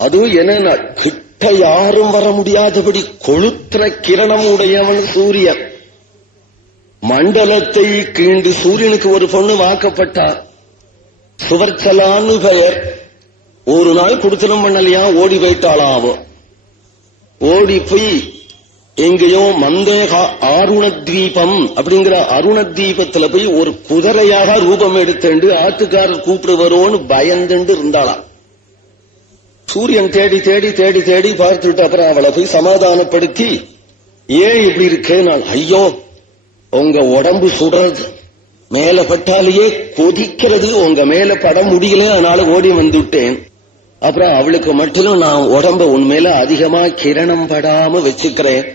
அதுவும் என்ன கிட்ட யாரும் வர முடியாதபடி கொளுத்துற கிரணம் உடையவன் சூரியன். மண்டலத்தை கீண்டு சூரியனுக்கு ஒரு பொண்ணு வாக்கப்பட்டார், சுவர்ச்சலான்னு பெயர். ஒரு நாள் குடுத்தனம் பண்ணலையா, ஓடி போயிட்டாளாவோ. ஓடி போய் எங்கேயோ மந்தேகா அருணத்வீபம் அப்படிங்கிற அருணத்வீபத்துல போய் ஒரு குதிரையாக ரூபம் எடுத்துண்டு ஆத்துக்காரர் கூப்பிடுவரோன்னு பயந்துண்டு இருந்தாளாம். சூரியன் தேடி தேடி தேடி தேடி பார்த்துட்டு அப்புறம் அவளை போய் சமாதானப்படுத்தி, ஏன் இப்படி இருக்கே? நான், ஐயோ உங்க உடம்பு சுடுறது, மேல பட்டாலேயே கொதிக்கிறது, உங்க மேல பட முடியல, அதனால ஓடி வந்துட்டேன். அப்புறம் அவளுக்கு மட்டும் நான் உடம்ப உண்மையில அதிகமா கிரணம் படாம வச்சுக்கிறேன்,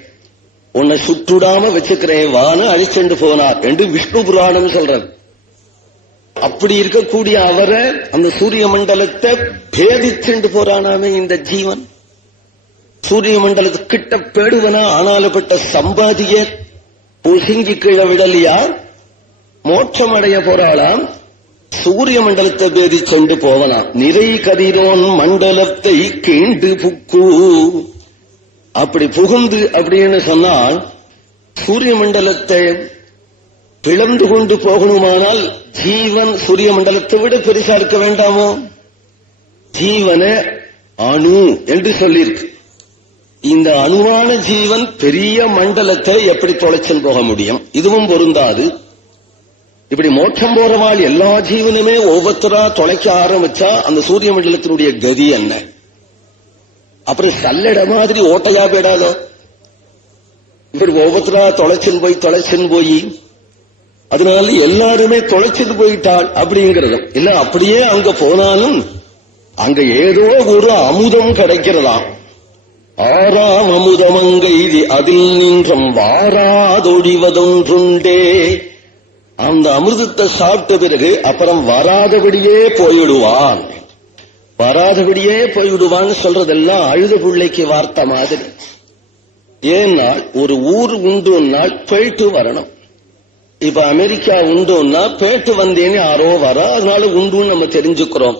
உன்னை சுட்டுடாம வச்சுக்கிறேன், வான்னு அழிச்சுண்டு போனார் என்று விஷ்ணு புராணம் சொல்றார். அப்படி இருக்கக்கூடிய அவரை அந்த சூரிய மண்டலத்தை பேதிச்சுண்டு போறானாமே இந்த ஜீவன். சூரிய மண்டலத்துக்கிட்ட பேடுவனா ஆனாலுப்பட்ட சம்பாதிய புசிங்கி கீழே விடலையா, மோட்சம் அடைய போறாளாம். சூரிய மண்டலத்தை பேதி சென்று போவலாம். நிறை கதிரோன் மண்டலத்தை கீண்டு புக்கு. அப்படி புகுந்து அப்படின்னு சொன்னால் சூரிய மண்டலத்தை பிளந்து கொண்டு போகணுமானால் ஜீவன் சூரிய மண்டலத்தை விட பெருசா இருக்க வேண்டாமோ? ஜீவன அணு என்று சொல்லியிருக்கு. இந்த அணுவான ஜீவன் பெரிய மண்டலத்தை எப்படி தொலைச்சல் போக முடியும்? இதுவும் பொருந்தாது. இப்படி மோட்சம் போறவாள் எல்லா ஜீவனுமே ஒவ்வொருத்தரா தொலைக்க ஆரம்பிச்சா அந்த சூரிய மண்டலத்தினுடைய கதி என்ன? அப்புறம் சல்லட மாதிரி ஓட்டையா போயிடாதோ? இப்படி ஒவ்வொருத்தரா தொலைச்சின் போய் அதனால எல்லாருமே தொலைச்சிட்டு போயிட்டாள் அப்படிங்கிறது இல்ல. அப்படியே அங்க போனாலும் அங்க ஏதோ ஒரு அமுதம் கிடைக்கிறதாம். ஆறாம் அமுதமங்கை அதில் நின்றம் வாராதொழிவதொன்றுண்டே. அந்த அமிர்தத்தை சாப்பிட்ட பிறகு அப்புறம் வராதபடியே போயிடுவான். வராதபடியே போய்விடுவான்னு சொல்றதெல்லாம் அழுத பிள்ளைக்கு வார்த்தை மாதிரி. ஏன்னா ஒரு ஊர் உண்டுனால் போயிட்டு வரணும். இப்ப அமெரிக்கா உண்டுன்னா போயிட்டு வந்தேன்னு யாரோ வரா, அதனால உண்டுன்னு நம்ம தெரிஞ்சுக்கிறோம்.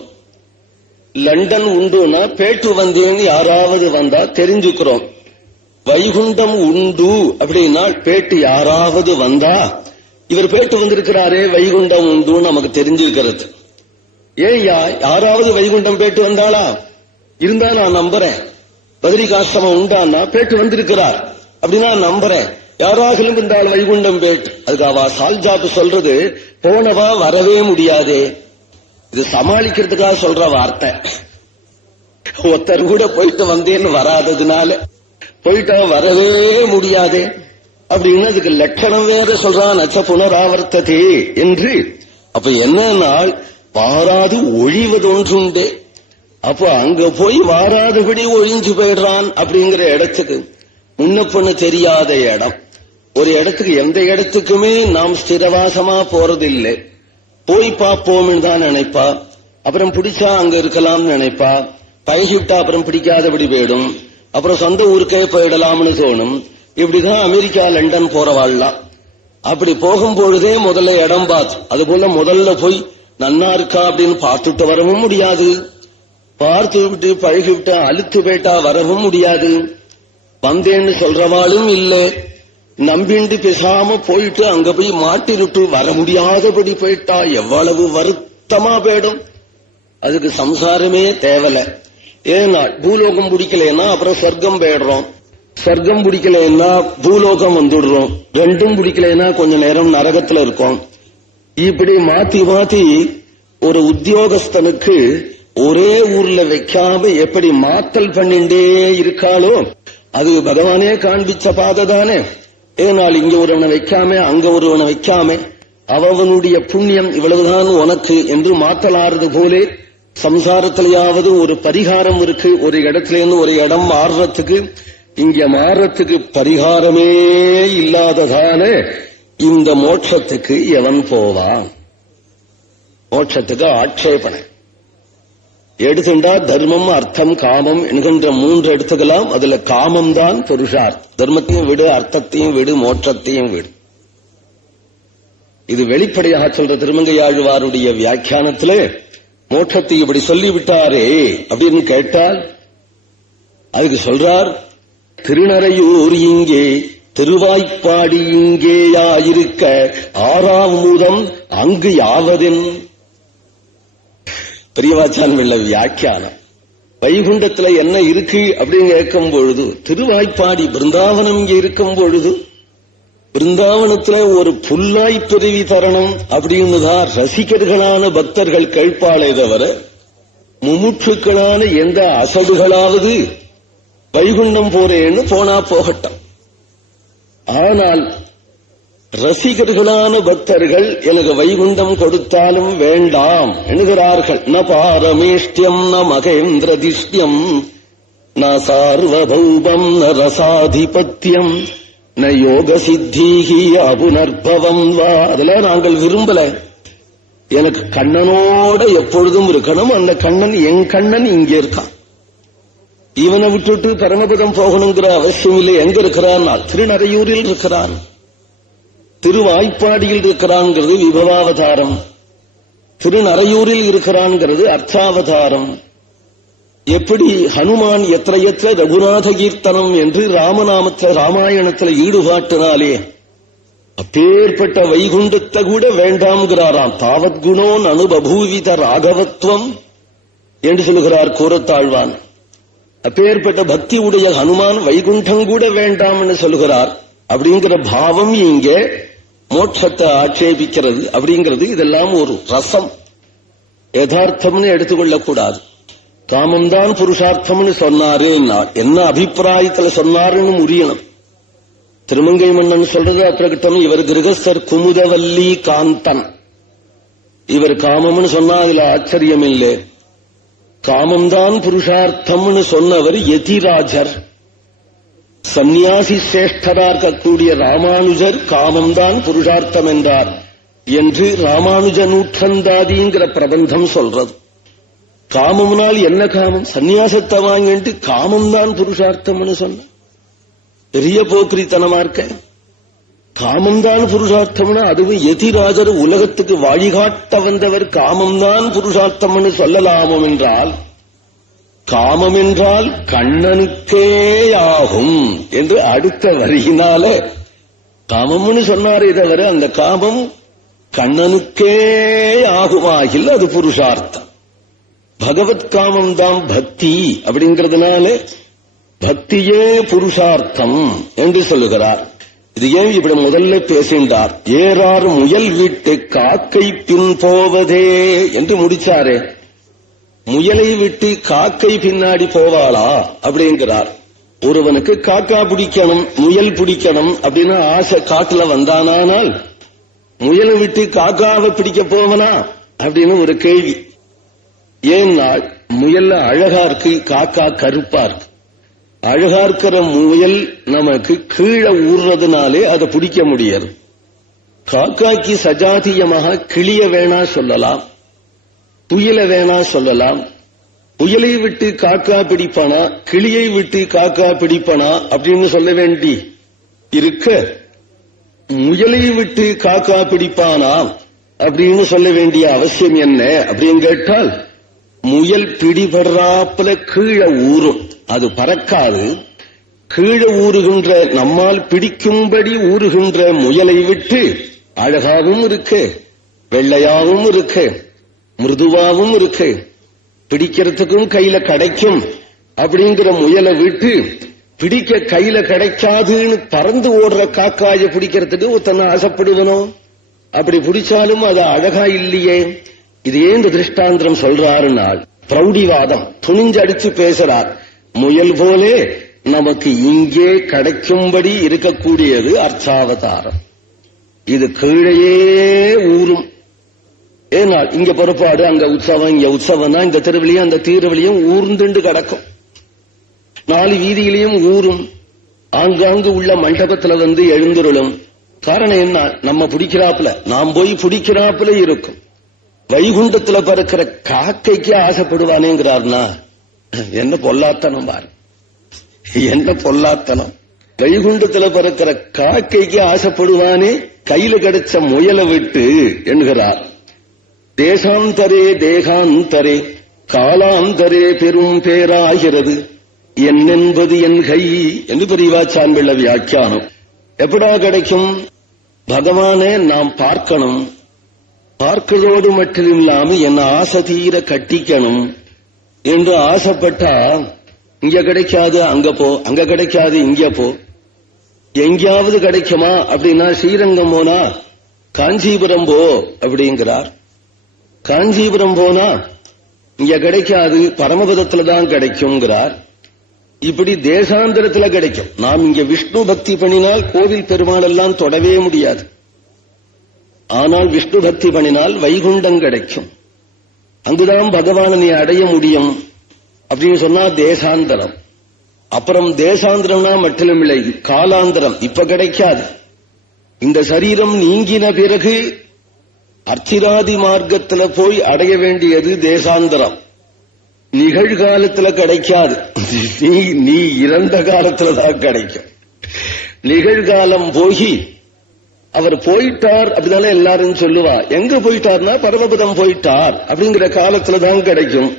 லண்டன் உண்டுன்னா போயிட்டு வந்தேன்னு யாராவது வந்தா தெரிஞ்சுக்கிறோம். வைகுண்டம் உண்டு அப்படின்னா பேட்டு யாராவது வந்தா இவர் பேட்டு வந்திருக்கிறாரே வைகுண்டம் உண்டு நமக்கு தெரிஞ்சுக்கிறது. ஏய்யா யாராவது வைகுண்டம் பேட்டு வந்தாளா? இருந்தா நான் நம்புறேன். பத்ரிகாசிரமம் உண்டான்னா பேட்டு வந்திருக்கிறார் அப்படின்னா நம்புறேன். யாராகிலும் இருந்தால் வைகுண்டம் பேட்டு. அதுக்கு அவ சால்ஜாப்பு சொல்றது போனவா வரவே முடியாதே. இது சமாளிக்கிறதுக்காக சொல்ற வார்த்தை. ஒருத்தர் கூட போயிட்டு வந்தேன்னு வராததுனால போயிட்டா வரவே முடியாதே அப்படின்னு அதுக்கு லட்சணம் வேற சொல்றான். நச்ச புனராவர்த்ததே என்று. அப்ப என்னன்னா வாராது ஒழிவதொன்றுண்டே. அப்ப அங்க போய் வாராதபடி ஒழிஞ்சு போயிடுறான் அப்படிங்கிற இடத்துக்கு முன்ன பொண்ணு தெரியாத இடம். ஒரு இடத்துக்கு எந்த இடத்துக்குமே நாம் ஸ்திரவாசமா போறதில்லை. போய் பார்ப்போம்னு தான் நினைப்பா. அப்புறம் பிடிச்சா அங்க இருக்கலாம்னு நினைப்பா. பழகிவிட்டா அப்புறம் பிடிக்காதபடி போயிடும். அப்புறம் சொந்த ஊருக்கே போயிடலாம்னு தோணும். இப்படிதான் அமெரிக்கா லண்டன் போறவாள்லாம். அப்படி போகும்பொழுதே முதல்ல இடம் பார்த்து அது போல முதல்ல போய் நன்னா இருக்கா அப்படின்னு பார்த்துட்டு வரவும் முடியாது. பார்த்து விட்டு பழகிவிட்டு அழுத்து போயிட்டா வரவும் முடியாது. வந்தேன்னு சொல்றவாளும் இல்லை. நம்பிண்டு பேசாம போயிட்டு அங்க போய் மாட்டிருட்டு வர முடியாதபடி போயிட்டா எவ்வளவு வருத்தமா போயிடும். அதுக்கு சம்சாரமே தேவல. ஏன்னா பூலோகம் பிடிக்கலன்னா அப்புறம் சொர்க்கம் போயிடுறோம். சொர்க்கம் பிடிக்கலன்னா பூலோகம் வந்துடுறோம். ரெண்டும் பிடிக்கலன்னா கொஞ்ச நேரம் நரகத்துல இருக்கும். இப்படி மாத்தி மாத்தி ஒரு உத்தியோகஸ்தனுக்கு ஒரே ஊர்ல வைக்காம எப்படி மாத்தல் பண்ணிண்டே இருக்காளோ அது பகவானே காண்பிச்ச பாதை தானே. ஏனால் இங்க ஒருவனை வைக்காம அங்க ஒருவனை வைக்காம அவனுடைய புண்ணியம் இவ்வளவுதான் உனக்கு என்று மாற்றலாறது போலே சம்சாரத்திலேயாவது ஒரு பரிகாரம் இருக்கு. ஒரு இடத்துல இருந்து ஒரு இடம் மாறுறதுக்கு இங்க மாறுறதுக்கு பரிகாரமே இல்லாததான இந்த மோட்சத்துக்கு எவன் போவான்? மோட்சத்துக்கு ஆட்சேபனை எடுத்துண்டா தர்மம் அர்த்தம் காமம் என்கின்ற 3 எடுத்துக்கலாம். அதுல காமம் தான் புருஷார்த்தம். தர்மத்தையும் விடு, அர்த்தத்தையும் விடு, மோட்சத்தையும் விடு. இது வெளிப்படையாக சொல்ற திருமங்கையாழ்வாருடைய வியாக்கியானத்துல மோட்சத்தை இப்படி சொல்லிவிட்டாரே அப்படின்னு கேட்டால் அதுக்கு சொல்றார், திருநறையூர் இங்கே திருவாய்ப்பாடி இங்கேயாயிருக்க ஆறாமுதம் அங்கு யாவதென். பெரியவாச்சான் வெள்ள வியாக்கியானம். வைகுண்டத்துல என்ன இருக்கு அப்படின்னு கேட்கும் பொழுது, திருவாய்ப்பாடி பிருந்தாவனம் இங்க இருக்கும் பொழுது, பிருந்தாவனத்துல ஒரு புல்லாய் பிறவி தரணும் அப்படின்னுதான் ரசிகர்களான பக்தர்கள் கேட்பாளே தவிர, முமுட்சுக்களான எந்த அசடுகளாவது வைகுண்டம் போறேன்னு போனா போகட்டும். ஆனால் ரசிகர்களான பக்தர்கள் எனக்கு வைகுண்டம் கொடுத்தாலும் வேண்டாம் என்கிறார்கள். ந பாரமேஷ்டியம் ந மகேந்திரதிஷ்யம் ந சார்வபௌமம் ந ரசாதிபத்தியம் ந யோக சித்தீகி அபுனர்பவம் வா. அதுல நாங்கள் விரும்பல. எனக்கு கண்ணனோட எப்பொழுதும் இருக்கணும். அந்த கண்ணன் என் கண்ணன் இங்கே இருக்கான். இவனை விட்டுட்டு பரமபதம் போகணுங்கிற அவசியம் இல்லை. எங்க இருக்கிறான்? திருநறையூரில் இருக்கிறான், திருவாய்ப்பாடியில் இருக்கிறான்ங்கிறது விபவாவதாரம், திருநறையூரில் இருக்கிறான்ங்கிறது அர்த்தாவதாரம். எப்படி ஹனுமான் எத்திர எத்திர ரகுநாத கீர்த்தனம் என்று ராமாயணத்தில் ஈடுபாட்டினாலே அப்பேற்பட்ட வைகுண்டத்தை கூட வேண்டாம்கிறாராம். தாவத் குணோன் அனுபூவித ராகவத்துவம் என்று சொல்லுகிறார் கூறத்தாழ்வான். அப்பேற்பட்ட பக்தி உடைய ஹனுமான் வைகுண்டம் கூட வேண்டாம் என்று சொல்லுகிறார். அப்படிங்கிற பாவம் இங்கே மோட்சத்தை ஆட்சேபிக்கிறது. அப்படிங்கிறது இதெல்லாம் ஒரு ரசம், யதார்த்தம்னு எடுத்துக்கொள்ளக்கூடாது. காமம்தான் புருஷார்த்தம்னு சொன்னாரு, என்ன அபிப்பிராயத்துல சொன்னாருன்னு முறியணும். திருமங்கை மன்னன் சொல்றது அத்திரகிட்டம். இவர் கிரகஸ்தர் குமுதவல்லி காந்தன். இவர் காமம்னு சொன்னா அதுல ஆச்சரியம் இல்லை. காமம்தான் புருஷார்த்தம்னு சொன்னவர் யதிராஜர். சந்நியாசி சிரேஷ்டரா இருக்கக்கூடிய ராமானுஜர் காமம்தான் புருஷார்த்தம் என்றார் என்று ராமானுஜ நூற்றந்தாதிங்கிற பிரபந்தம் சொல்றது. காமம்னால் என்ன காமம்? சந்நியாசத்தை வாங்கிட்டு காமம்தான் புருஷார்த்தம்னு சொன்ன பெரிய போக்கிரித்தனமா இருக்க. காமம்தான் புருஷார்த்தம்னா அதுவும் யதிராஜர் உலகத்துக்கு வழிகாட்ட வந்தவர் காமம்தான் புருஷார்த்தம்னு சொல்லலாமோ என்றால், காமம் என்றால் கண்ணனுக்கே ஆகும் என்று அடுத்த வரியினால காமம்னு சொன்னாரே தவிர அந்த காமம் கண்ணனுக்கே ஆகுமாகில் அது புருஷார்த்தம். பகவத் காமம் தான் பக்தி. அப்படிங்கிறதுனால பக்தியே புருஷார்த்தம் என்று சொல்லுகிறார். இது ஏன் இப்படி முதல்ல பேசின்றார்? ஏறார் முயல் வீட்டு காக்கை பின் போவதே என்று முடிச்சாரே. முயலை விட்டு காக்கை பின்னாடி போவாளா அப்படிங்கிறார். ஒருவனுக்கு காக்கா பிடிக்கணும், முயல் பிடிக்கணும் அப்படின்னு ஆசை காட்டுல வந்தானால் முயலை விட்டு காக்காவை பிடிக்க போவனா அப்படின்னு ஒரு கேள்வி. ஏன்னா முயல்ல அழகா இருக்கு, காக்கா கருப்பா இருக்கு. அழகா இருக்கிற முயல் நமக்கு கீழே ஊர்றதுனாலே அதை பிடிக்க முடியாது. காக்காக்கு சஜாதியமாக கிளிய வேணா சொல்லலாம், புயல வேணா சொல்லலாம். புயலை விட்டு காக்கா பிடிப்பானா, கிளியை விட்டு காக்கா பிடிப்பானா அப்படின்னு சொல்ல வேண்டி இருக்க, முயலை விட்டு காக்கா பிடிப்பானா அப்படின்னு சொல்ல வேண்டிய அவசியம் என்ன அப்படின்னு கேட்டால், முயல் பிடிபடுறாப்புல கீழே ஊறும், அது பறக்காது. கீழே ஊறுகின்ற, நம்மால் பிடிக்கும்படி ஊறுகின்ற முயலை விட்டு அழகாவும் இருக்கு, வெள்ளையாவும் இருக்கு, மிருதுவாவும் இருக்கு, பிடிக்கிறதுக்கும் கையில கிடைக்கும் அப்படிங்கிற முயலை விட்டு பிடிக்க கையில கிடைக்காதுன்னு பறந்து ஓடுற காக்காய பிடிக்கிறதுக்கு ஒருத்தனை ஆசைப்படுவனும். அப்படி பிடிச்சாலும் அது அழகா இல்லையே. இது ஏன் இந்த திருஷ்டாந்திரம் சொல்றாருன்னா, பிரௌடிவாதம் துணிஞ்சு அடிச்சு பேசுறார். முயல் போலே நமக்கு இங்கே கிடைக்கும்படி இருக்கக்கூடியது அர்ச்சாவதாரம். இது கீழையே ஊரும். ஏன்னா இங்க புறப்பாடு, அங்க உற்சவம், இங்க உற்சவம் தான். இந்த திருவிழியும் அந்த தீர்வழியும் ஊர்ந்துண்டு கிடக்கும். 4 வீதியிலையும் ஊரும். ஆங்காங்கு உள்ள மண்டபத்துல வந்து எழுந்துருளும். காரணம் என்ன? நம்ம பிடிக்கிறாப்புல, நாம் போய் பிடிக்கிறாப்புல இருக்கும். வைகுண்டத்துல பறக்கிற காக்கைக்கு ஆசைப்படுவானேங்கிறார்னா என்ன பொல்லாத்தனம் பாரு, என்ன பொல்லாத்தனம். வைகுண்டத்துல பறக்கிற காக்கைக்கு ஆசைப்படுவானே கையில கிடைச்ச முயலை விட்டு என்கிறார். தேசாந்தரே தேகாந்தரே காலாந்தரே பெரும் பேராகிறது என்னென்பது என் கை என்று பெரியவாச்சான் பிள்ளை வியாக்கியானம். எப்படா கிடைக்கும்? பகவானே நாம் பார்க்கணும், பார்க்கிறதோடு மட்டும் இல்லாம என்ன ஆசை தீர கட்டிக்கணும் என்று ஆசைப்பட்டா இங்க கிடைக்காது அங்க போ, அங்க கிடைக்காது இங்க போ. எங்கேயாவது கிடைக்குமா அப்படின்னா ஸ்ரீரங்கம் போனா காஞ்சிபுரம் போ அப்படிங்கிறார். காஞ்சிபுரம் போனா இங்க கிடைக்காது, பரமபதத்துல தான் கிடைக்கும்ங்கிறார். இப்படி தேசாந்தரத்துல கிடைக்கும். நாம் இங்க விஷ்ணு பக்தி பண்ணினால் கோவில் பெருமாள் எல்லாம் தொடவே முடியாது. ஆனால் விஷ்ணு பக்தி பண்ணினால் வைகுண்டம் கிடைக்கும், அங்குதான் பகவானை நீ அடைய முடியும் அப்படின்னு சொன்னா தேசாந்தரம். அப்புறம் தேசாந்திரம்னா மட்டும் இல்லை, காலாந்தரம். இப்ப கிடைக்காது. இந்த சரீரம் நீங்கின பிறகு அர்ச்சிராதி மார்க்கத்துல போய் அடைய வேண்டியது தேசாந்தரம். நிகழ்காலத்துல கிடைக்காது. நீ இறந்த காலத்துலதான் கிடைக்கும். நிகழ்காலம் போகி அவர் போயிட்டார் அப்படினால எல்லாரும் சொல்லுவா. எங்க போயிட்டார்னா பரமபதம் போயிட்டார் அப்படிங்கிற காலத்துலதான் கிடைக்கும்.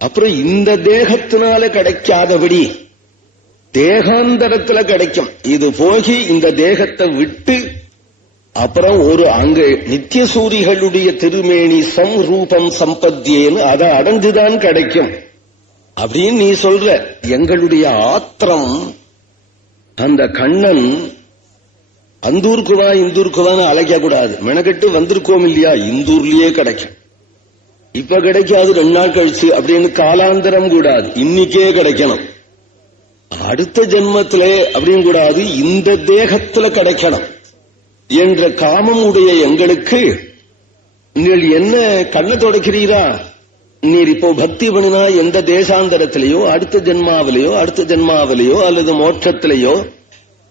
அப்புறம் இந்த தேகத்தினால கிடைக்காதபடி தேகாந்தரத்துல கிடைக்கும். இது போகி இந்த தேகத்தை விட்டு அப்புறம் ஒரு அங்க நித்திய சூரிகளுடைய திருமேனி சம்ரூபம் சம்பத்தியேன்னு அதை அடைஞ்சுதான் கிடைக்கும் அப்படின்னு நீ சொல்ற. எங்களுடைய ஆத்திரம் அந்த கண்ணன் அந்தூர்க்குவா இந்தூர்க்குவான்னு அழைக்க கூடாது. மெனக்கெட்டு வந்திருக்கோம் இல்லையா, இந்தூர்லயே கிடைக்கும். இப்ப கிடைக்காது 2 நாள் கழிச்சு அப்படின்னு காலாந்தரம் கூடாது, இன்னைக்கே கிடைக்கணும். அடுத்த ஜென்மத்திலே அப்படின்னு கூடாது, இந்த தேகத்துல கிடைக்கணும் என்ற காமம் உடைய எங்களுக்கு நீங்கள் என்ன கண்ணை தொடக்கிறீரா? நீர் இப்போ பக்தி பண்ணினா எந்த தேசாந்தரத்திலேயோ அடுத்த ஜென்மாவிலேயோ அல்லது மோட்சத்திலேயோ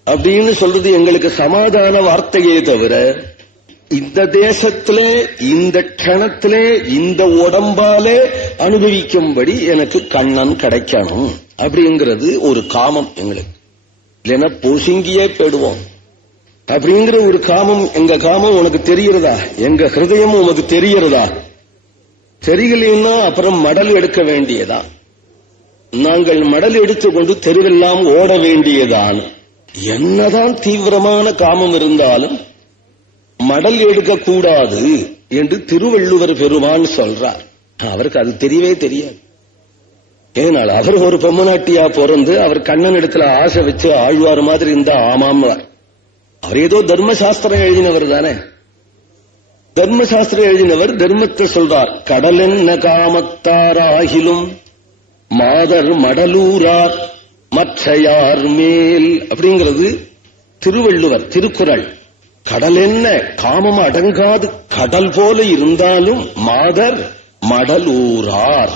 அப்படின்னு சொல்றது எங்களுக்கு சமாதான வார்த்தையே தவிர, இந்த தேசத்திலே இந்த க்ஷணத்திலே இந்த உடம்பாலே அனுபவிக்கும்படி எனக்கு கண்ணன் கிடைக்கணும் அப்படிங்கிறது ஒரு காமம் எங்களுக்கு. இல்லைன்னா பொசுங்கியே போயிடுவோம் அப்படிங்கிற ஒரு காமம். எங்க காமம் உனக்கு தெரிகிறதா? எங்க ஹிருதயம் உனக்கு தெரிகிறதா? தெரியலன்னா அப்புறம் மடல் எடுக்க வேண்டியதா? நாங்கள் மடல் எடுத்துக்கொண்டு தெருவெல்லாம் ஓட வேண்டியதான். என்னதான் தீவிரமான காமம் இருந்தாலும் மடல் எடுக்கக்கூடாது என்று திருவள்ளுவர் பெருமான் சொல்றார். அவருக்கு அது தெரியவே தெரியாது. ஏனால் அவர் ஒரு பொம்மநாட்டியா பிறந்து அவர் கண்ணன் இடத்துல ஆசை வச்சு ஆழ்வார் மாதிரி இருந்தா ஆமாம்வார். அவர் ஏதோ தர்மசாஸ்திரம் எழுதினவர் தானே. தர்மசாஸ்திரம் எழுதினவர் தர்மத்தை சொல்றார். கடலென்ன காமத்தாராகிலும் மாதர் மடலூரார் மற்றையார் மேல் அப்படிங்கிறது திருவள்ளுவர் திருக்குறள். கடல் என்ன காமம் அடங்காது கடல் போல இருந்தாலும் மாதர் மடலூரார்,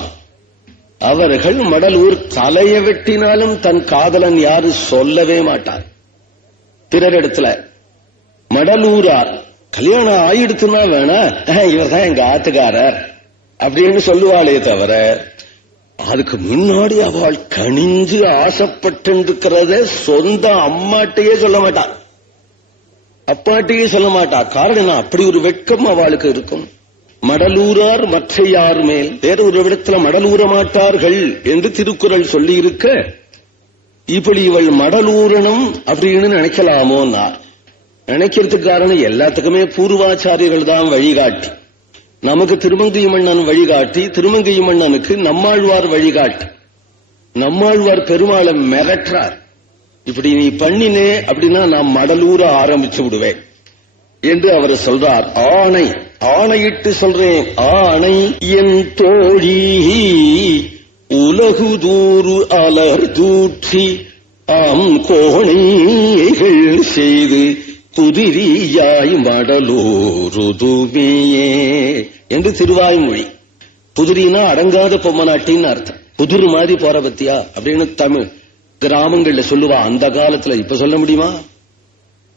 அவர்கள் மடலூர். தலையை வெட்டினாலும் தன் காதலன் யாரு சொல்லவே மாட்டார். பிறரிடத்துல மடலூரார். கல்யாணம் ஆயிடுத்துனா வேணா இவர்தான் எங்க ஆத்துக்காரர் அப்படின்னு சொல்லுவாளே தவிர, அதுக்கு முன்னாடி அவள் கணிஞ்சு ஆசைப்பட்டு சொந்த அம்மாட்டையே சொல்ல மாட்டா, அப்பாட்டையே சொல்ல மாட்டா. காரணம் அப்படி ஒரு வெட்கம் அவளுக்கு இருக்கும். மடலூரார் மற்ற யார் மேல், வேற ஒரு இடத்துல மடலூர மாட்டார்கள் என்று திருக்குறள் சொல்லி இருக்க, இப்படி இவள் மடலூரணும் அப்படின்னு நினைக்கலாமோ? நினைக்கிறதுக்கு காரணம் எல்லாத்துக்குமே பூர்வாச்சாரியர்கள் தான் வழிகாட்டி. நமக்கு திருமங்கை மன்னன் வழிகாட்டி, திருமங்கை மன்னனுக்கு நம்மாழ்வார் வழிகாட்டி. நம்மாழ்வார் பெருமாளை மிரட்டுறார். இப்படி நீ பண்ணினே அப்படின்னா நான் மடலூர ஆரம்பிச்சு விடுவேன் என்று அவர் சொல்றார். ஆணை, ஆணையிட்டு சொல்றேன், ஆணை என் தோழி உலகுதூறு அலர் தூற்றி ஆம் கோணைகள் செய்து புதிரியாய் மடலூருதுமையே என்று திருவாய்மொழி. புதிரினா அடங்காத பொம்மநாட்டின்னு அர்த்தம். புதிர் மாதிரி போற பத்தியா அப்படின்னு தமிழ் கிராமங்கள்ல சொல்லுவா. அந்த காலத்துல இப்ப சொல்ல முடியுமா?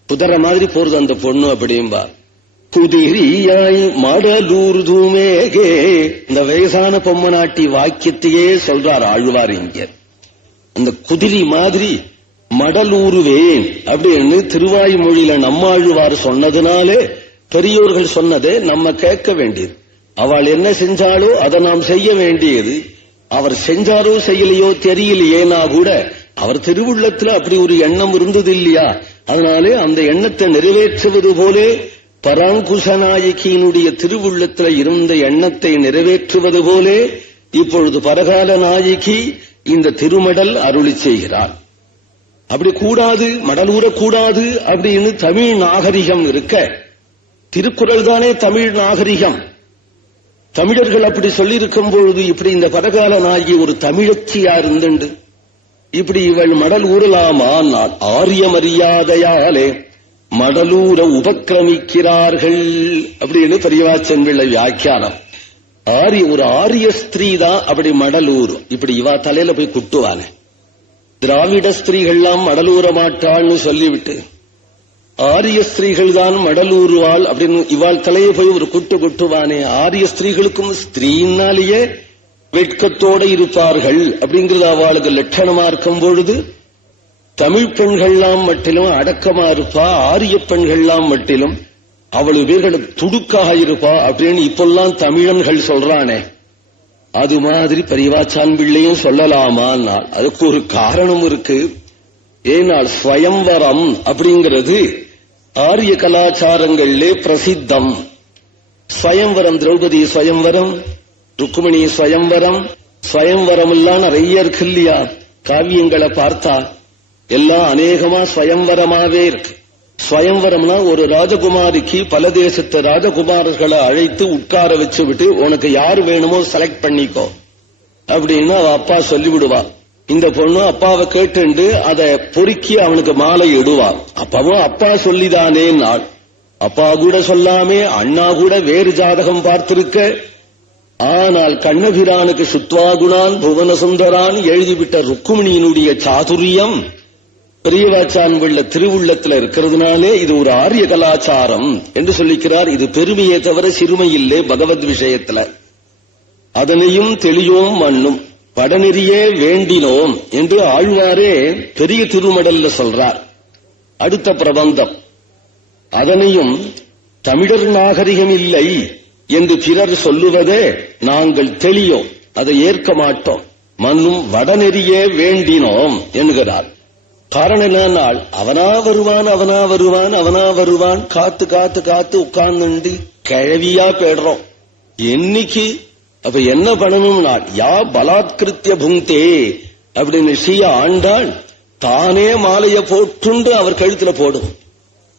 புதற மாதிரி போறது அந்த பொண்ணு அப்படின்பா. குதிரியாய் மடலூர்துமேகே, இந்த வயசான பொம்மநாட்டி வாக்கியத்தையே சொல்றார் ஆழ்வார் இங்க. அந்த குதிரி மாதிரி மடலூருவேன் அப்படின்னு திருவாய்மொழியில நம்மாழ்வார் சொன்னதுனாலே, பெரியோர்கள் சொன்னதே நம்ம கேட்க வேண்டியது. அவள் என்ன செஞ்சாலோ அதை நாம் செய்ய வேண்டியது. அவர் செஞ்சாரோ செய்யலையோ தெரியலையேனா கூட அவர் திருவுள்ளத்துல அப்படி ஒரு எண்ணம் இருந்தது இல்லையா? அதனாலே அந்த எண்ணத்தை நிறைவேற்றுவது போலே பராங்குசநாயகியினுடைய திருவுள்ளத்துல இருந்த எண்ணத்தை நிறைவேற்றுவது போலே இப்பொழுது பரகால நாயகி இந்த திருமடல் அருளி செய்கிறார். அப்படி கூடாது, மடலூரக்கூடாது அப்படின்னு தமிழ் நாகரிகம் இருக்க, திருக்குறள் தானே தமிழ் நாகரிகம். தமிழர்கள் அப்படி சொல்லியிருக்கும் பொழுது இப்படி இந்த பரகால நாயகி ஒரு தமிழச்சியா இருந்துண்டு இப்படி இவள் மடல் ஊரலாமான் ஆரிய மரியாதையாலே மடலூர உபக்கிரமிக்கிறார்கள் அப்படின்னு பெரியவாச்சன் பிள்ளை வியாக்கியானம். ஒரு ஆரிய ஸ்திரீ தான் அப்படி மடலூர். இப்படி இவா தலையில போய் குட்டுவானே, திராவிட ஸ்திரீகள்லாம் மடலூர மாட்டாள்னு சொல்லிவிட்டு ஆரிய ஸ்திரீகள் தான் மடலூருவாள் அப்படின்னு இவாள் தலையை போய் ஒரு குட்டு குட்டுவானே. ஆரிய ஸ்திரீகளுக்கும் ஸ்திரீனாலேயே வெட்கத்தோட இருப்பார்கள் அப்படிங்கிறது அவளுக்கு லட்சணமா இருக்கும் பொழுது, தமிழ் பெண்கள்லாம் மட்டிலும் அடக்கமா இருப்பா, ஆரிய பெண்கள்லாம் மட்டிலும் அவளு பேர்களுக்கு துடுக்காக இருப்பா அப்படின்னு இப்பெல்லாம் தமிழன்கள் சொல்றானே. அது மாதிரி பெரியவாச்சான் பிள்ளையும் சொல்லலாமா? அதுக்கு ஒரு காரணம் இருக்கு. ஏனால் ஸ்வயம்வரம் அப்படிங்கிறது ஆரிய கலாச்சாரங்களிலே பிரசித்தம். ஸ்வயம்வரம், திரௌபதி ஸ்வயம்வரம், ருக்குமணி ஸ்வயம்வரம், ஸ்வயம்வரம் எல்லாம் நிறைய இருக்கு இல்லையா? காவியங்களை பார்த்தா எல்லாம் அநேகமா ஸ்வயம்வரமாவே இருக்கு. ஸ்வயம்வரம்னா ஒரு ராஜகுமாரிக்கு பல தேசத்து ராஜகுமாரர்களை அழைத்து உட்கார வச்சு விட்டு உனக்கு யாரு வேணுமோ செலக்ட் பண்ணிக்கோ அப்படின்னு அவ அப்பா சொல்லிவிடுவா. இந்த பொண்ணு அப்பாவை கேட்டு அதை பொறுக்கி அவனுக்கு மாலை இடுவா. அப்பாவும் அப்பா சொல்லிதானே நாள். அப்பா கூட சொல்லாமே அண்ணா கூட வேறு ஜாதகம் பார்த்திருக்க. ஆனால் கண்ணபிரானுக்கு சுத்வாகுணான் புவனசுந்தரான் எழுதிவிட்ட ருக்குமணியினுடைய சாதுரியம் பெரியவாச்சான் உள்ள திருவுள்ளத்துல இருக்கிறதுனாலே இது ஒரு ஆரிய கலாச்சாரம் என்று சொல்லிக்கிறார். இது பெருமையே தவிர சிறுமை இல்லை பகவத் விஷயத்துல. அதனையும் தெளியோம் மண்ணும் படநெறியே வேண்டினோம் என்று ஆழ்வாரே பெரிய திருமடல்ல சொல்றார். அடுத்த பிரபந்தம், அதனையும் தமிழர் நாகரிகம் இல்லை என்று பிறர் சொல்லுவதே நாங்கள் தெளியோம், அதை ஏற்க மாட்டோம், மண்ணும் வடநெறியே வேண்டினோம் என்கிறார். காரணம் என்னன்னா, அவனா வருவான் காத்து காத்து காத்து உட்கார்ந்து கிழவியா போயிடுறோம். என்னைக்கு அப்ப என்ன பண்ணணும்னா, யா பலாத்கிருத்திய புங்கே அப்படின்னு ஸ்ரீ ஆண்டாள் தானே மாலைய போட்டுண்டு அவர் கழுத்துல போடும்.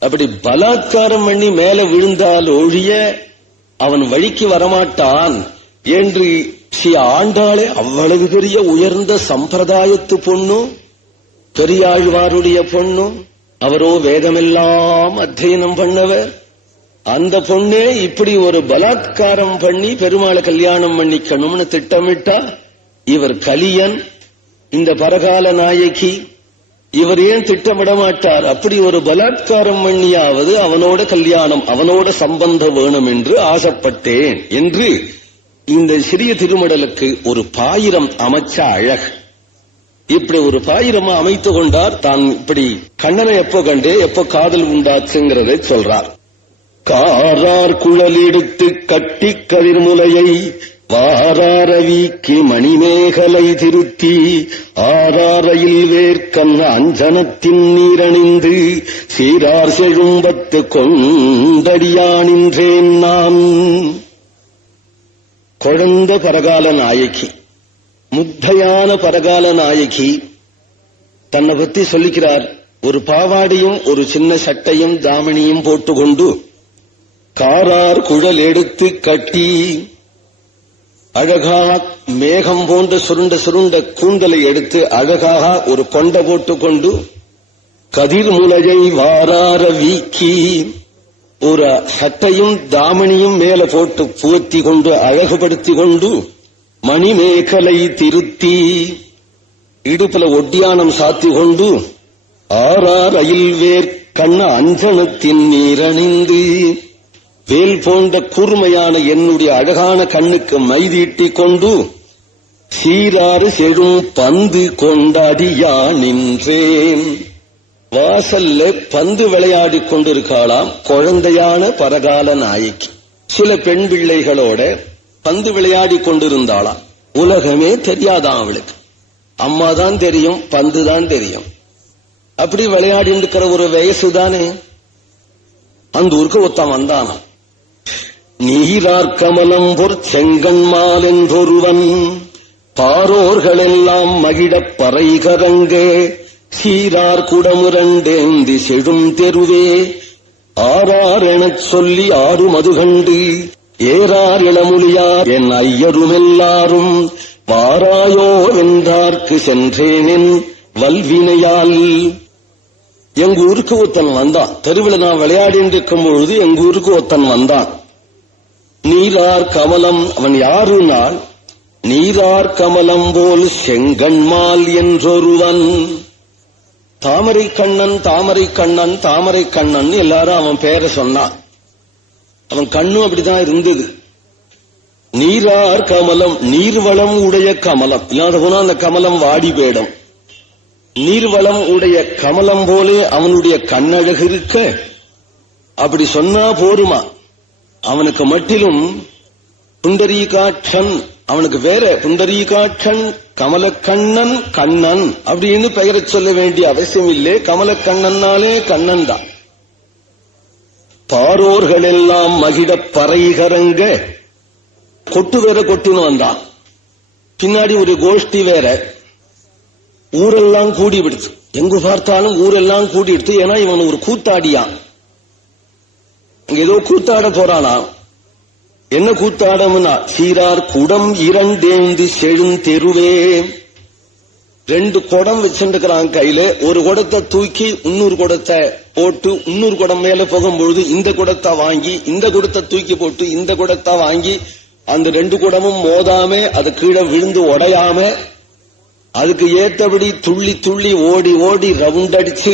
அப்படி பலாத்காரம் பண்ணி மேல விழுந்தால் ஒழிய அவன் வழிக்கு வரமாட்டான் என்று ஸ்ரீ ஆண்டாளே அவ்வளவு பெரிய உயர்ந்த சம்பிரதாயத்து பொண்ணு, பெரியாழ்வாருடைய பொண்ணு. அவரோ வேதமெல்லாம் அத்தியனம் பண்ணவர். அந்த பொண்ணே இப்படி ஒரு பலாத்காரம் பண்ணி பெருமாளை கல்யாணம் பண்ணிக்கணும்னு திட்டமிட்டா, இவர் கலியன், இந்த பரகால நாயகி, இவர் ஏன் திட்டமிட மாட்டார்? அப்படி ஒரு பலாத்காரம் பண்ணியாவது அவனோட கல்யாணம், அவனோட சம்பந்தம் வேணும் என்று ஆசைப்பட்டேன் என்று இந்த சிறிய திருமடலுக்கு ஒரு பாயிரம் அமைச்ச அழகு. இப்படி ஒரு பாயிரமா அமைத்து கொண்டார். தான் இப்படி கண்ணனை எப்போ கண்டே எப்போ காதல் உண்டாச்சுங்கிறதை சொல்றார். காரார் குழல் எடுத்து கட்டி கதிர்முலையை வாராரவிக்கு மணிமேகலை திருத்தி ஆராரையில் வேர்க்கன் அஞ்சனத்தின் நீரணிந்து சீரார் செழும்பத்து கொண்டடியானின்றேன் நான். குழந்த பரகால நாயகி, முக்தையான பரகால நாயகி தன்னை பத்தி சொல்லிக்கிறார். ஒரு பாவாடியும் ஒரு சின்ன சட்டையும் தாமணியும் போட்டுக்கொண்டு காரார் குழல் எடுத்து கட்டி அழகா மேகம் போன்ற சுருண்ட சுருண்ட கூந்தலை எடுத்து அழகாக ஒரு கொண்ட போட்டுக்கொண்டு கதிர்முலையை வாரார வீக்கி ஒரு சட்டையும் தாமணியும் மேல போட்டு புகத்தி கொண்டு அழகுபடுத்தி கொண்டு மணிமேகலை திருத்தி இடுப்புல ஒட்டியானம் சாத்தி கொண்டு ஆறார் அயில் வேர் கண்ண அஞ்சனத்தின் நீரணிந்து வேல் போன்ற கூர்மையான என்னுடைய அழகான கண்ணுக்கு மைதீட்டி கொண்டு சீராறு செழும் பந்து கொண்டாடியா நின்றேன். வாசல்ல பந்து விளையாடி கொண்டிருக்காளாம் குழந்தையான பரகால நாயகி. சில பெண் பிள்ளைகளோட பந்து விளையாடி கொண்டிருந்தாளாம். உலகமே தெரியாதான் அவளுக்கு. அம்மா தான் தெரியும், பந்து தான் தெரியும். அப்படி விளையாடி இருக்கிற ஒரு வயசுதானே. அந்த ஊருக்கு ஒருத்தன் வந்தானா. நீரார் கமலம் பொற் செங்கன்மால் என்றொருவன் பாரோர்களெல்லாம் மகிழப் பறைகரங்கே சீரார் குடமுரண்டேந்தி செழும் தெருவே ஆறார் எனச் சொல்லி ஆறு மதுகண்டு ஏறார் இளமுலியார் என் ஐயருமெல்லாரும் வாராயோ வென்றார்க்கு சென்றேனின் வல்வினையால். எங்க ஊருக்கு ஒருத்தன் வந்தான். தெருவில் நான் விளையாடிட்டு இருக்கும் பொழுது எங்க ஊருக்கு ஒருத்தன் வந்தான். நீரார் கமலம், அவன் யாருனால் நீரார் கமலம் போல் செங்கன்மால் என்றொருவன். தாமரை கண்ணன் தாமரை கண்ணன் தாமரை கண்ணன் எல்லாரும் அவன் பேரை சொன்னான். அவன் கண்ணும் அப்படிதான் இருந்தது. நீரார் கமலம், நீர்வளம் உடைய கமலம். இல்லாத போனா அந்த கமலம் வாடி போயிடும். நீர்வளம் உடைய கமலம் போலே அவனுடைய கண்ணழகு இருக்க. அப்படி சொன்னா போருமா? அவனுக்கு மட்டிலும் புண்டரீகாட்சன், அவனுக்கு வேற புண்டரீகாட்சன் கமலக்கண்ணன் கண்ணன் அப்படின்னு பெயரை சொல்ல வேண்டிய அவசியம் இல்லை. கமலக்கண்ணன்னாலே கண்ணன் தான். பாரோர்கள் எல்லாம் மகிழ பறைகரங்க கொட்டு வேற கொட்டுன்னு வந்தான். பின்னாடி ஒரு கோஷ்டி வேற. ஊரெல்லாம் கூடி விடுத்து. எங்கு பார்த்தாலும் ஊரெல்லாம் கூடி விடுத்து. ஏன்னா இவன் ஒரு கூத்தாடியான். ஏதோ கூத்தாட போறானா. என்ன கூத்தாடம்னா சீரார் குடம் இரண்டேந்து செழும் தெருவே. 2 குடம் வச்சுருக்கிறான் கையில. ஒரு குடத்தை தூக்கி இன்னொரு குடத்தை போட்டு இன்னொரு குடம் மேல போகும்பொழுது இந்த குடத்தை வாங்கி இந்த குடத்தை தூக்கி போட்டு இந்த குடத்தை வாங்கி அந்த 2 குடமும் மோதாம அது கீழே விழுந்து உடையாம அதுக்கு ஏத்தபடி துள்ளி துள்ளி ஓடி ஓடி ரவுண்ட் அடிச்சு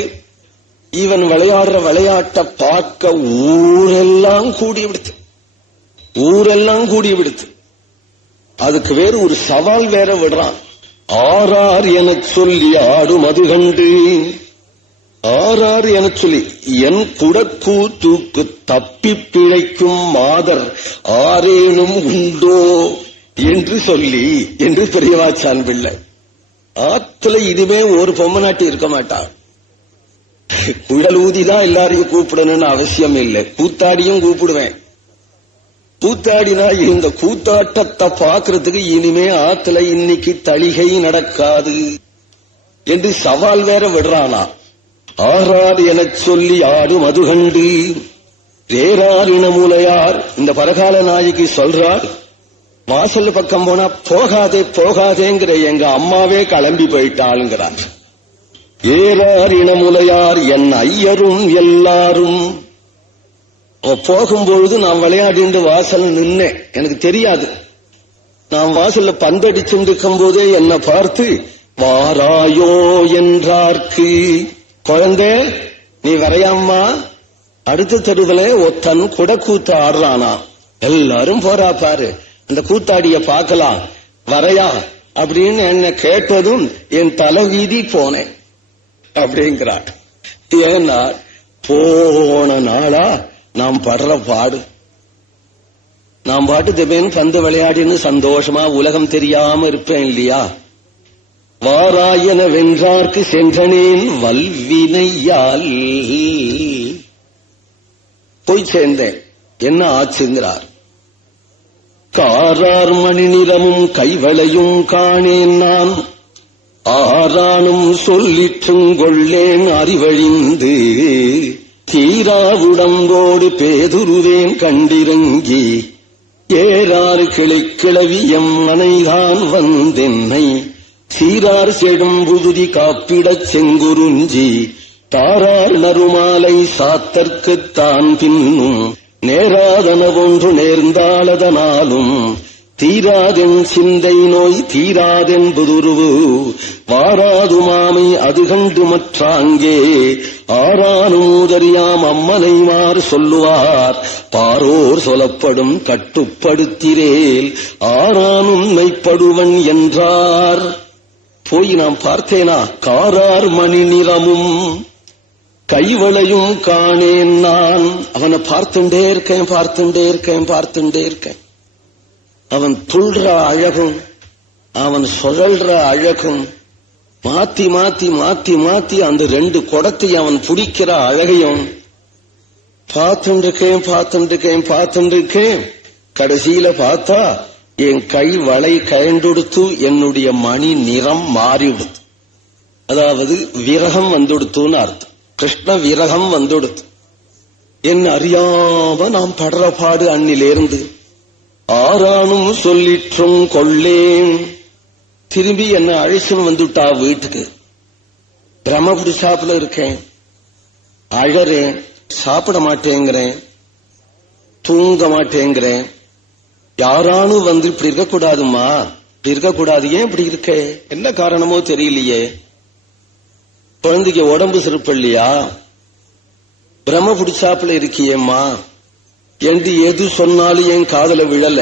இவன் விளையாடுற விளையாட்டை பார்க்க ஊரெல்லாம் கூடி விடுத்து. ஊரெல்லாம் கூடி விடுத்து. அதுக்கு வேறு ஒரு சவால் வேற விடுறான். ஆறார் எனச் சொல்லி ஆடும் அது கண்டு. ஆறார் எனச் சொல்லி என் குடக்கூத்துக்கு தப்பி பிழைக்கும் மாதர் ஆரேனும் உண்டோ என்று சொல்லி என்று பெரியவாச்சான் பிள்ளை. ஆத்துல இதுவே ஒரு பொம்மநாட்டி இருக்க மாட்டான். குழல் ஊதிதான் எல்லாரையும் கூப்பிடணும்னு அவசியம் இல்லை. கூத்தாடியும் கூப்பிடுவேன். கூத்தாடினா இந்த கூத்தாட்டத்தை பாக்குறதுக்கு இனிமே ஆத்துல இன்னைக்கு தளிகை நடக்காது என்று சவால் வேற விடுறானா. ஆறார் எனச் சொல்லி ஆடும் அது கண்டு வேறார் இனமுலையார். இந்த பரகால நாயகி சொல்றார், வாசல் பக்கம் போனா போகாதே போகாதேங்கிற எங்க அம்மாவே கிளம்பி போயிட்டாளுங்கிறார். ஏறார் இனமுலையார் என் ஐயரும் எல்லாரும். போகும்பொழுது நான் விளையாடிண்டு வாசல் நின்னேன். எனக்கு தெரியாது. நான் வாசல்ல பந்தடிச்சுருக்கும் போதே என்னை பார்த்து வாராயோ என்றார்க்கு. குழந்தை நீ வரையாம்மா. அடுத்த தெருவில் ஒத்தன் குடக்கூத்து ஆடுறானா. எல்லாரும் போறா பாரு, அந்த கூத்தாடிய பார்க்கலாம் வரையா அப்படின்னு என்ன கேட்டதும் என் தலைவீதி போனேன் அப்படிங்கிறார். ஏன்னா போன நாளா நாம் படுற பாடு. நாம் பாட்டு திடீர்னு பந்து விளையாடின்னு சந்தோஷமா உலகம் தெரியாம இருப்பேன் இல்லையா. வாராயன வென்றார்க்கு சென்றனேன் வல்வினையால். போய் சேர்ந்தேன். என்ன ஆச்சுங்கிறார். காரார் மணி நிறமும் கைவளையும் காணேன் நான் ஆரானும் சொல்லிற்றும் கொள்ளேன் அறிவழிந்து தீரா உடம்போடு பேதுருவேன் கண்டிறங்கி ஏறாறு கிளவி எம் மனைதான் வந்தென்னை சீரார் செடும் புதுதி காப்பிடச் செங்குருஞ்சி தாரார் நறுமாலை சாத்தற்குத்தான் பின்னும் நேராதன ஒன்று நேர்ந்தாளதனாலும் தீராதென் சிந்தை நோய் தீராதென் புதுருவு வாராது மாமை அது கண்டு மற்றாங்கே ஆறானுதறியாம் அம்மனைமார் சொல்லுவார் பாரோர் சொல்லப்படும் கட்டுப்படுத்திரேல் ஆறானும் மெய்ப்படுவன் என்றார். போய் நாம் பார்த்தேனா. காரார் மணி நிறமும் கைவளையும் காணேன் நான். அவனை பார்த்துட்டே இருக்கேன். அவன் துள்ற அழகும் அவன் சுழல்ற அழகும், மாத்தி மாத்தி மாத்தி மாத்தி அந்த 2 குடத்தை அவன் பிடிக்கிற அழகையும் பார்த்துருக்கேன். கடைசியில பார்த்தா என் கை வளை கயண்டொடுத்து என்னுடைய மணி நிறம் மாறிவிடுத்து. அதாவது விரகம் வந்துடுத்துன்னு அர்த்தம். கிருஷ்ண விரகம் வந்துடுத்து. என்ன அறியாம நாம் படுற பாடு அன்னிலிருந்து ஆறானும் சொல்லிற்றும் கொள்ளேன். திரும்பி என்ன அழைச்சும் வந்துட்டா வீட்டுக்கு. பிரம பிடிச்சாப்புல இருக்கேன், அழறேன், சாப்பிட மாட்டேங்கிறேன், தூங்க மாட்டேங்கிறேன். யாரானும் வந்து இப்படி இருக்கக்கூடாதுமா, இப்படி இருக்கக்கூடாது, ஏன் இப்படி இருக்க, என்ன காரணமோ தெரியலையே, குழந்தைக்கு உடம்பு சிறுப்பல்லையா, பிரம பிடிச்சாப்புல இருக்கியேம்மா என்று எது சொன்னாலும் என் காதல விழல.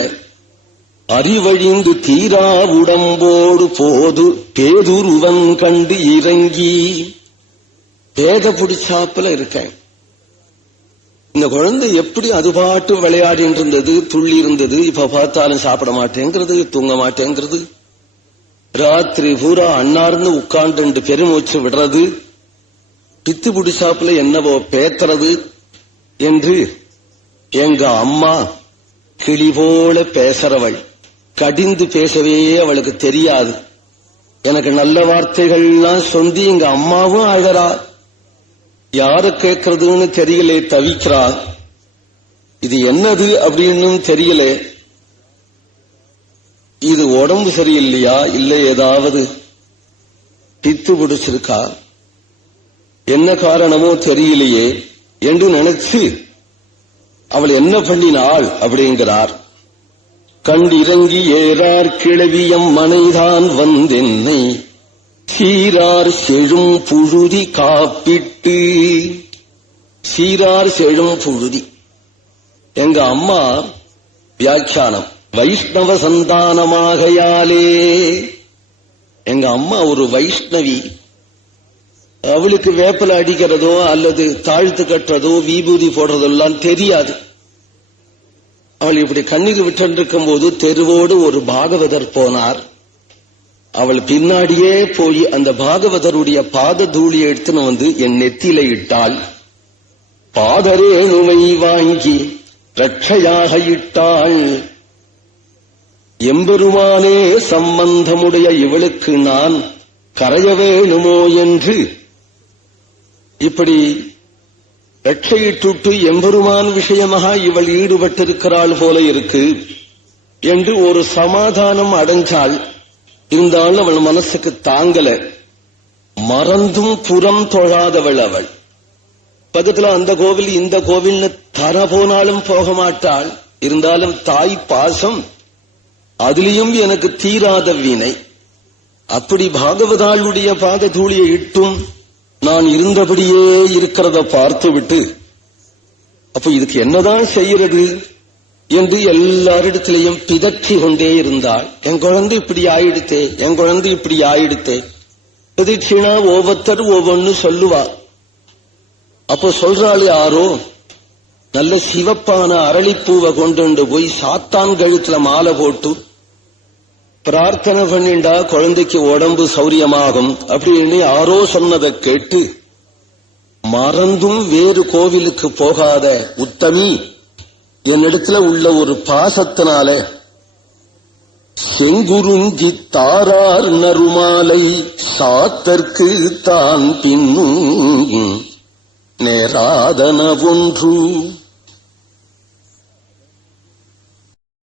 அறிவழிந்து தீரா உடம்போடு போது பேதுருவன் கண்டு இறங்கி பேத பிடிச்சாப்புல இருக்கேன். இந்த குழந்தை எப்படி அது பாட்டு விளையாடிட்டு இருந்தது, துள்ளி இருந்தது, இப்ப பார்த்தாலும் சாப்பிட மாட்டேங்கிறது, தூங்க மாட்டேங்கிறது, ராத்திரி பூரா அண்ணார்ந்து உட்கார்ந்து பெருமூச்சு விடுறது, பித்து பிடிச்சாப்புல என்னவோ பேத்துறது என்று எங்க அம்மா கிளி போல பேசுறவள். கடிந்து பேசவே அவளுக்கு தெரியாது. எனக்கு நல்ல வார்த்தைகள்லாம் சொல்லி எங்க அம்மாவும் அழறா. யார கேட்கறதுன்னு தெரியல, தவிக்கிறா. இது என்னது அப்படின்னு தெரியல. இது உடம்பு சரியில்லையா, இல்ல ஏதாவது பித்து பிடிச்சிருக்கா, என்ன காரணமோ தெரியலையே என்று நினைச்சு அவள் என்ன பண்ணினாள் அப்படிங்கிறார். கண்டிறங்கி ஏறார் கிழவியம் மனைதான் வந்தென்னை சீரார் செழும் புழுதி காப்பிட்டு. சீரார் செழும் புழுதி எங்க அம்மா வியாக்கியானம். வைஷ்ணவ சந்தானமாகையாலே எங்க அம்மா ஒரு வைஷ்ணவி. அவளுக்கு வேப்பல அடிக்கிறதோ அல்லது தாழ்த்து கட்டுறதோ விபூதி போடுறதெல்லாம் தெரியாது. அவள் இப்படி கண்ணீர் விட்டிருக்கும் போது தெருவோடு ஒரு பாகவதர் போனார். அவள் பின்னாடியே போய் அந்த பாகவதருடைய பாத தூளியை எடுத்துன்னு வந்து என் நெத்தியில இட்டாள். பாதரேணுவை வாங்கி ரட்சையாக இட்டாள். எம்பெருமானே சம்பந்தமுடைய இவளுக்கு நான் கரைய வேணுமோ என்று இப்படி ரட்சையிட்டு எம்பெருமான் விஷயமாக இவள் ஈடுபட்டிருக்கிறாள் போல இருக்கு என்று ஒரு சமாதானம் அடைஞ்சாள். இருந்தாலும் அவள் மனசுக்கு தாங்கல. மறந்தும் புறம் தொழாதவள் அவள். பக்கத்துல அந்த கோவில் இந்த கோவில்னு தர போனாலும் போக மாட்டாள். இருந்தாலும் தாய் பாசம் அதிலையும் எனக்கு தீராத வினை. அப்படி பாகவதாளுடைய பாத தூளியை இட்டும் நான் இருந்தபடியே இருக்கிறத பார்த்து விட்டு அப்ப இதுக்கு என்னதான் செய்யறது என்று எல்லாரிடத்திலையும் பிதற்றி கொண்டே இருந்தாள். என் குழந்தை இப்படி ஆயிடுத்தே, என் குழந்தை இப்படி ஆயிடுத்தே. பிரதட்சிணா ஒவ்வொருத்தர் ஒவ்வொன்னு சொல்லுவா. அப்போ சொல்றாள் யாரோ நல்ல சிவப்பான அரளிப்பூவை கொண்டு போய் சாத்தான் கழுத்துல மாலை போட்டு பிரார்த்தனை பண்ணிண்டா குழந்தைக்கு உடம்பு சௌரியமாகும் அப்படின்னு யாரோ சொன்னதை கேட்டு மறந்தும் வேறு கோவிலுக்கு போகாத உத்தமி என்னிடத்துல உள்ள ஒரு பாசத்தினால செங்குருஞ்சி தாரார் நறுமாலை சாத்தற்கு தான் பின்னும் நேராதன ஒன்று